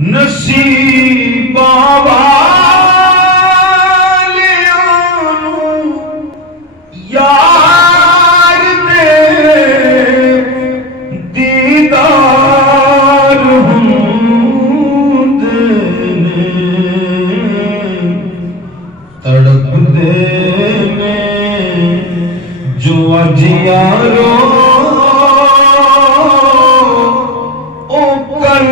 نصیباں والیاں یار دے دیدار ہوندے نے تڑپ دے نے جو اج یارو او کل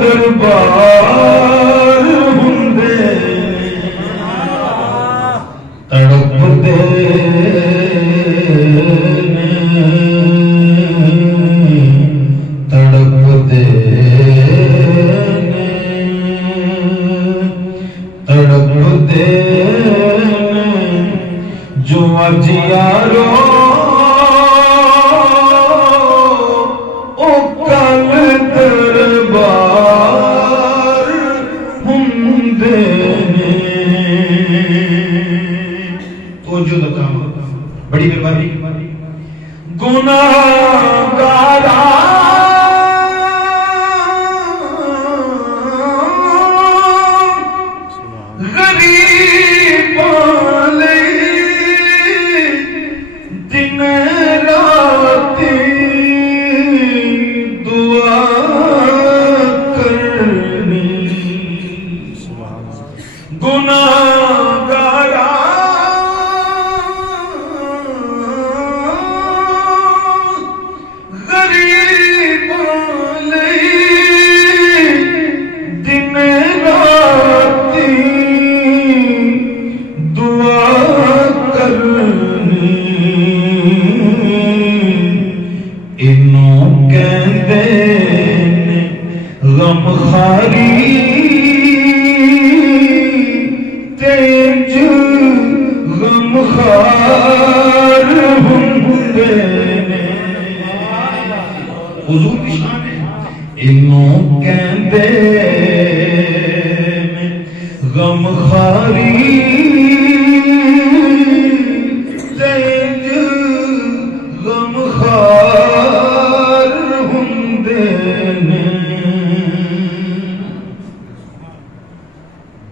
دربار ہوندے تڑپ دے تڑپ دے تڑپ دے جو اج یارو او کل دربار ہوندے نے توجہ دتا بڑی مہربانی گناہگاراں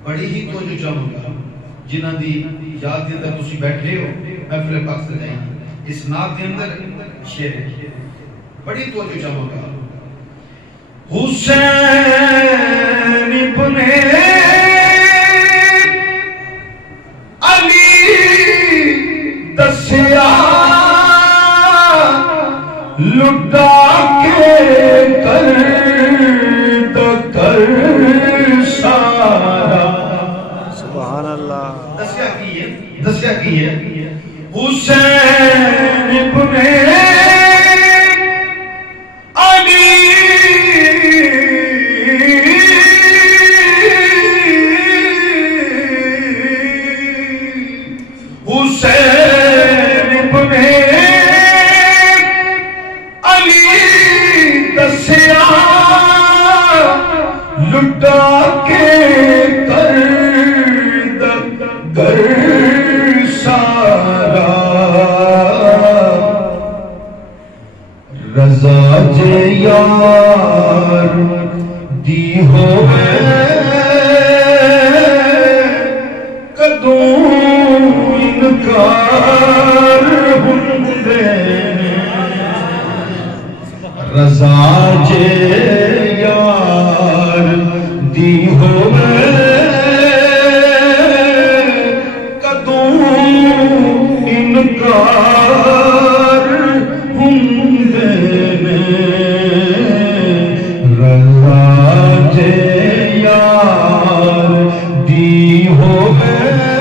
بڑی ہی توجہ چاہوں گا جنہاں دی یاد دے اندر تسی بیٹھے ہو محفل پاک سے جائیں اس نعت دے اندر شعر ہے بڑی توجہ چاہوں گا حسین ابن علی دسیا لٹا کے کر سارا سبحان اللہ دسیا کی ہے حسین ابن علی حسین ابن علی دسیا لٹا کے کر سارا رضا جے یار دی ہوئے کدوں انکار ہوندے رضا جے یار دی ہوئے انکار ہوندے نے رضا جے یار دی ہوئے